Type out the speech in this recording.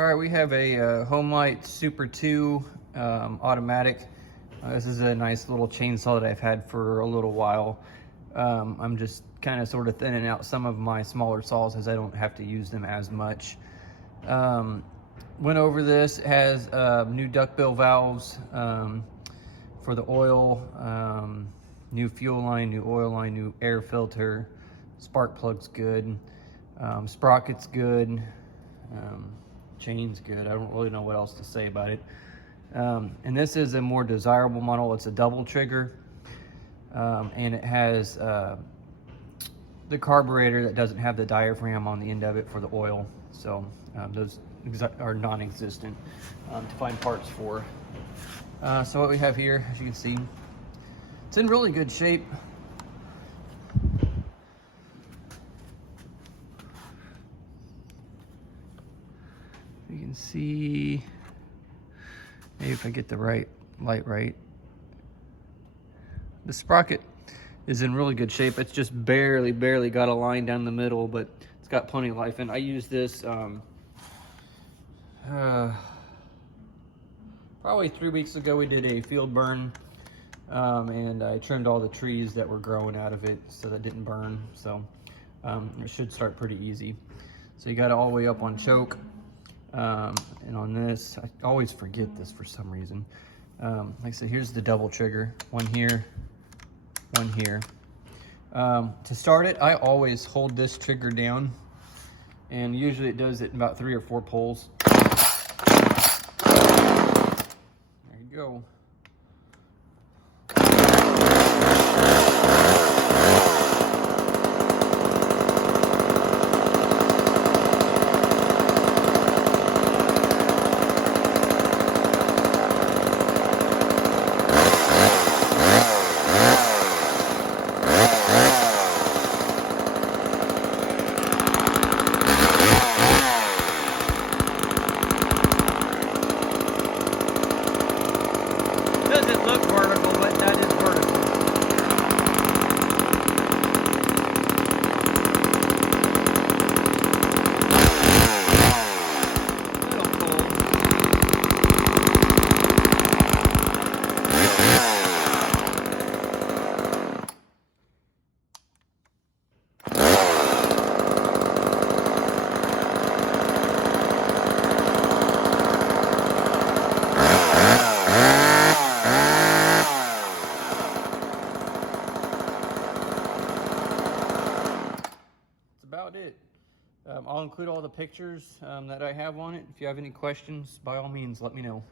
All right, we have a Homelite Super 2 automatic. This is a nice little chainsaw that I've had for a little while. I'm just kind of sort of thinning out some of my smaller saws as I don't have to use them as much. Went over this. It has new duckbill valves for the oil, new fuel line, new oil line, new air filter. Spark plug's good. Sprocket's good. Chain's good. I don't really know what else to say about it. And this is a more desirable model. It's a double trigger, and it has the carburetor that doesn't have the diaphragm on the end of it for the oil. So those are non-existent to find parts for. So what we have here, as you can see, it's in really good shape. You can see, maybe if I get the light right, the sprocket is in really good shape. It's just barely got a line down the middle, but it's got plenty of life. And I used this probably 3 weeks ago. We did a field burn, and I trimmed all the trees that were growing out of it so that it didn't burn. So it should start pretty easy. So you got it all the way up on choke. And on this, I always forget this for some reason. Like I said, here's the double trigger. One here, one here. To start it, I always hold this trigger down, and usually it does it in about 3 or 4 pulls. There you go. Doesn't look vertical, but that is vertical. Little cool. About it. I'll include all the pictures that I have on it. If you have any questions, by all means, let me know.